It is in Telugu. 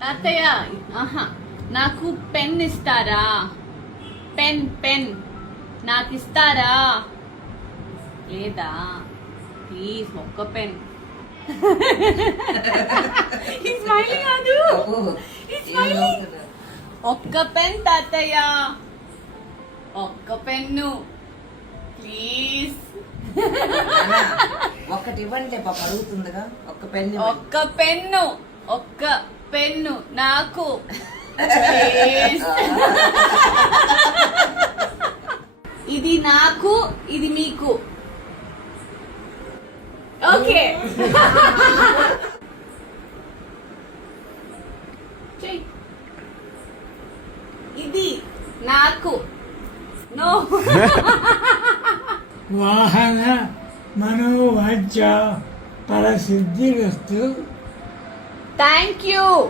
తాతయ్య ఆహా నాకు పెన్ ఇస్తారా? పెన్ పెన్ నాకు ఇస్తారా? లేదా ప్లీజ్ ఒక్క పెన్. స్మైలింగ్ కాదు, ఒక్క పెన్ తాతయ్య, ఒక్క పెన్ను ప్లీజ్. ఒక్కటి ఇవ్వండి పాప, అడుగుతుందిగా. ఒక్క పెన్, ఒక్క పెన్ను, ఒక్క పెన్ను నాకు ప్లీజ్. ఇది నాకు, ఇది మీకు. ఓకే ఇది నాకు. నో. వాహన మనోవాంఛ ఫలసిద్ధిరస్తు. Thank you.